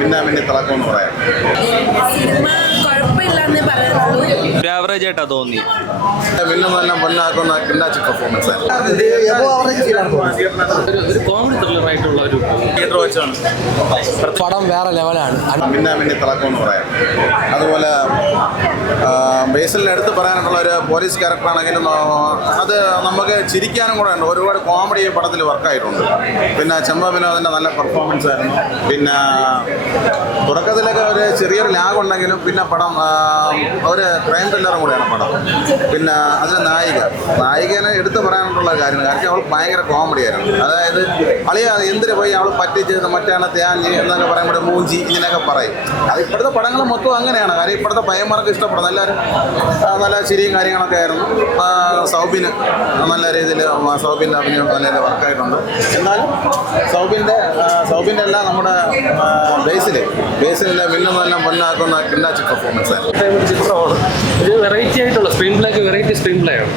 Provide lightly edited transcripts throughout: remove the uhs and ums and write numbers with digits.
മിന്നാമിന്നി തിളക്കമെന്ന് പറയാം. സിനിമ കുഴപ്പമില്ലെന്നേ പറയാനുള്ളൂ. ഒരു ആവറേജ് ആയിട്ടാ തോന്നി. മിന്നുമെല്ലാം പൊന്നാക്കുന്ന കിണ്ടാച്ചി പെർഫോമൻസ് ഒരു കോമഡി ത്രില്ലർ ആയിട്ടുള്ള ഒരു തിയേറ്റർ വെച്ചാണ് പടം വേറെ ലെവലാണ്. മിന്നാമിന്നി തിളക്കമെന്ന് പറയാം. അതുപോലെ ബേസിലിന് എടുത്ത് പറയാനുള്ള ഒരു പോലീസ് ക്യാരക്ടറാണെങ്കിലും അത് നമുക്ക് ചിരിക്കാനും കൂടെ ഉണ്ട്. ഒരുപാട് കോമഡി പടത്തിൽ വർക്കായിട്ടുണ്ട്. പിന്നെ ചെമ്പ വിനോദിൻ്റെ നല്ല പെർഫോമൻസ് ആയിരുന്നു. പിന്നെ തുടക്കത്തിലൊക്കെ ഒരു ചെറിയൊരു ലാഗ് ഉണ്ടെങ്കിലും പിന്നെ പടം ഒരു ക്രൈം ത്രില്ലറും കൂടെയാണ് പടം. പിന്നെ അതിലെ നായികനെ എടുത്ത് പറയാനുള്ള കാര്യമാണ്. കാരണം അവൾ ഭയങ്കര കോമഡി ആയിരുന്നു. അതായത് അളിയ എന്തിനു പോയി അവൾ പറ്റിച്ചത് മറ്റാണ് തേഞ്ഞ് എന്നൊക്കെ പറയുമ്പോൾ മൂഞ്ചി ഇങ്ങനെയൊക്കെ പറയും. അത് ഇപ്പോഴത്തെ പടങ്ങൾ മൊത്തം അങ്ങനെയാണ്. കാര്യം ഇപ്പോഴത്തെ പയ്യന്മാർക്ക് ഇഷ്ടപ്പെടുന്നത് എല്ലാവരും നല്ല ചിരിയും കാര്യങ്ങളൊക്കെ ആയിരുന്നു. സൗബിന് നല്ല രീതിയിൽ സൗബിൻ്റെ അഭിനയം നല്ല രീതിയിൽ വർക്കായിട്ടുണ്ട്. എന്നാലും സൗബിൻ്റെ എല്ലാം നമ്മുടെ ബേസിലെ മിന്നുമെല്ലാം പൊന്നാക്കുന്ന കിണ്ടാച്ചി പെർഫോമൻസ് ആയിരുന്നു. ചിത്രമാണ്. ഒരു വെറൈറ്റി ആയിട്ടുള്ള screen plaque variety screen play ആണ്.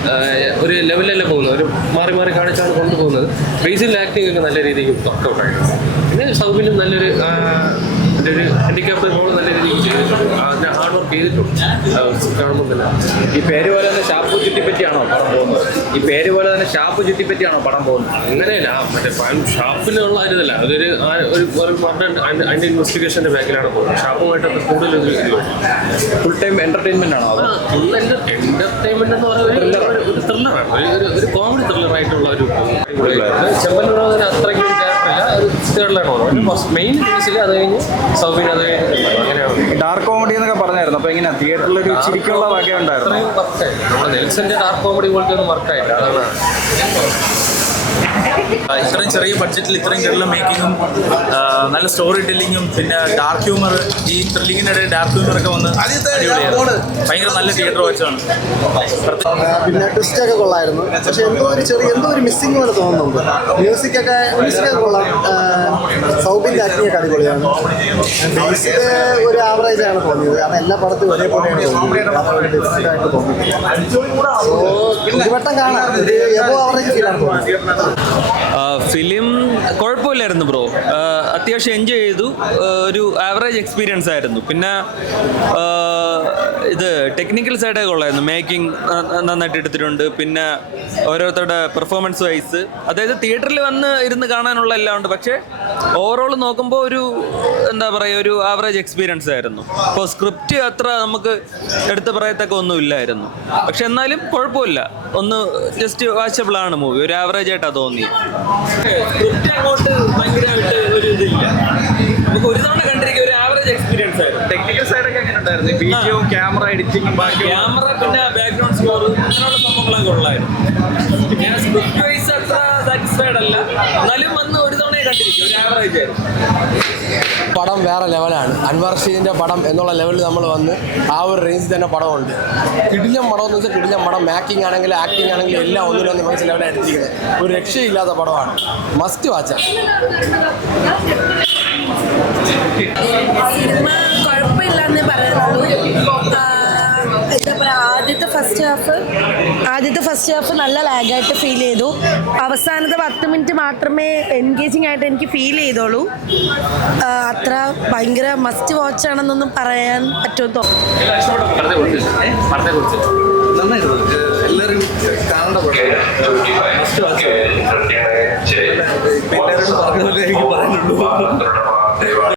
ഒരു ലെവലിലല്ല പോകുന്നത്, ഒരു മാറി മാറി കാണിച്ചാണ് കൊണ്ടുപോകുന്നത്. ബേസിൽ ആക്ടിംഗ് ഒക്കെ നല്ല രീതിക്ക് വർക്കൗട്ടായിരുന്നു. പിന്നെ സൗബിനും നല്ലൊരു ഹാൻഡിക്യാപ്ഡ് റോൾ നല്ല രീതിക്ക് ചെയ്തിട്ടുണ്ട്. അതിനെ ഹാർഡ് വർക്ക് ചെയ്തിട്ടുണ്ട് കാണുമ്പോൾ തന്നെ. ഈ പേര് പോലെ തന്നെ ഷാപ്പ് ചുറ്റിപ്പറ്റിയാണോ പടം പോകുന്നത്? അങ്ങനെയല്ല, മറ്റേ ഷാപ്പിലുള്ള ഇതില്ല. അതൊരു മർഡർ അതിൻ്റെ ഇൻവെസ്റ്റിഗേഷൻ്റെ ബാക്കിലാണ് പോകുന്നത്. ഷാപ്പുമായിട്ട് കൂടുതൽ ഫുൾ ടൈം എന്റർടൈൻമെന്റ് ആണോ? അത് എന്റർടൈൻമെന്റ് എന്ന് പറയുന്നത് ഒരു ത്രില്ലറാണ്. ഒരു കോമഡി ത്രില്ലറായിട്ടുള്ള ഒരു ചെമ്പനൂർ അത്രയ്ക്കും ക്യാരക്ടറില്ല. ഒരു തേർഡിലാണ് മെയിൻ കേസിൽ. അത് കഴിഞ്ഞ് സൗബിൻ അത് കഴിഞ്ഞ് അങ്ങനെയാണ്. ഡാർക്ക് കോമഡി എന്നൊക്കെ പറഞ്ഞായിരുന്നു. അപ്പൊ എങ്ങനെയാ തിയേറ്ററിൽ ഒരു ചിരിക്കുള്ള വക ഉണ്ടായിരുന്നു? അത്രയും വർക്കായില്ല. നമ്മുടെ നെൽസന്റെ ഡാർക്ക് കോമഡി പോലത്തെ ഒന്നും വർക്കായില്ല. അതാണ് ഇത്രയും ചെറിയ ബഡ്ജറ്റിൽ ഇത്രയും നല്ല മേക്കിങ്ങും നല്ല സ്റ്റോറി ടെല്ലിങ്ങും പിന്നെ ഡാർക്ക് ഹ്യൂമർ, ഈ ത്രില്ലിങ്ങിനിടെ ഡാർക്ക് ഹ്യൂമറൊക്കെ വന്ന് അടിപൊളിയായിരുന്നു. ഭയങ്കര നല്ല തിയേറ്റർ വെച്ചാണ്. പിന്നെ ട്വിസ്റ്റൊക്കെ കൊള്ളായിരുന്നു. പക്ഷെ എന്തോ ഒരു മിസ്സിംഗ് പോലെ തോന്നുന്നുണ്ട്. മ്യൂസിക്കൊക്കെ കൊള്ളാം. സൗബിൻ്റെ ആക്ടിങ് ഒക്കെ അടിപൊളിയാണ്. ബേസിൽ ഒരു ആവറേജ് ആണ് തോന്നിയത്. കാരണം എല്ലാ പടത്തും ഒരേപോലെയാണ് തോന്നിയത്. അതൊരു ഡിഫറെൻ്റ് ആയിട്ട് തോന്നിയിട്ടില്ല. സോ ഇരുവട്ടം കാണാം. ഒരു എബോ ആവറേജ് ഫീലാണ് തോന്നിയത്. ഫിലിം കുഴപ്പമില്ലായിരുന്നു ബ്രോ. അത്യാവശ്യം എൻജോയ് ചെയ്തു. ഒരു ആവറേജ് എക്സ്പീരിയൻസ് ആയിരുന്നു. പിന്നെ ഇത് ടെക്നിക്കൽ സൈഡൊക്കെ കൊള്ളായിരുന്നു. മേക്കിംഗ് നന്നായിട്ട് എടുത്തിട്ടുണ്ട്. പിന്നെ ഓരോരുത്തരുടെ പെർഫോമൻസ് വൈസ്, അതായത് തിയേറ്ററിൽ വന്ന് ഇരുന്ന് കാണാനുള്ള എല്ലാം ഉണ്ട്. പക്ഷേ ഓവറോൾ നോക്കുമ്പോൾ ഒരു എന്താ പറയുക, ഒരു ആവറേജ് എക്സ്പീരിയൻസ് ആയിരുന്നു. ഇപ്പോൾ സ്ക്രിപ്റ്റ് അത്ര നമുക്ക് എടുത്ത് പറയത്തക്ക ഒന്നും ഇല്ലായിരുന്നു. പക്ഷെ എന്നാലും കുഴപ്പമില്ല. ഒന്ന് ജസ്റ്റ് വാച്ചബിളാണ് മൂവി. ഒരു ആവറേജ് ആയിട്ടാണ് തോന്നി. സ്ക്രിപ്റ്റ് അങ്ങോട്ട് ഭയങ്കരമായിട്ട് ഒരു ഇതില്ല. നമുക്ക് ഒരു തവണ കണ്ടിരിക്കുക ഒരു ആവറേജ് എക്സ്പീരിയൻസ് ആയിരുന്നു. ടെക്നിക്കൽ സൈഡൊക്കെ എങ്ങനെ ഉണ്ടായിരുന്നു? വീഡിയോയും ക്യാമറ എഡിറ്റിംഗും ക്യാമറ പിന്നെ ബാക്ക്ഗ്രൗണ്ട് സ്കോർ അങ്ങനെയുള്ള സംഭവങ്ങളൊക്കെ ഉള്ളായിരുന്നു. ഞാൻ സ്ക്രിപ്റ്റ് വൈസ് അത്ര സാറ്റിസ്ഫൈഡ് അല്ല. എന്നാലും വന്ന് ഒരു തവണയെ കണ്ടിരിക്കും. ഒരു ആവറേജ് ആയിരുന്നു. പടം വേറെ ലെവലാണ്. അൻവർ റഷീദിൻ്റെ പടം എന്നുള്ള ലെവലിൽ നമ്മൾ വന്ന് ആ ഒരു റേഞ്ചിൽ തന്നെ പടമുണ്ട്. കിടിലം പടം എന്ന് വെച്ചാൽ കിടിലം പടം. മേക്കിംഗ് ആണെങ്കിലും ആക്ടിങ് ആണെങ്കിലും എല്ലാം ഒന്നിനൊന്ന് മനസ്സിൽ ലെവലാണ് എടുത്തിരിക്കുന്നത്. ഒരു രക്ഷയില്ലാത്ത പടമാണ്. മസ്റ്റ് വാച്ചാണ്. സിനിമ കുഴപ്പമില്ലെന്നേ പറയാനുള്ളൂ. എന്താ പറയുക, ആദ്യത്തെ ഫസ്റ്റ് ഹാഫ് നല്ല ലാഗായിട്ട് ഫീൽ ചെയ്തു. അവസാനത്തെ 10 മിനിറ്റ് മാത്രമേ എൻഗേജിങ് ആയിട്ട് എനിക്ക് ഫീൽ ചെയ്തോളൂ. അത്ര ഭയങ്കര മസ്റ്റ് വാച്ച് ആണെന്നൊന്നും പറയാൻ പറ്റുമോ? എല്ലാവരും കാണേണ്ട പടം. എനിക്ക് പറയാനുള്ളൂ.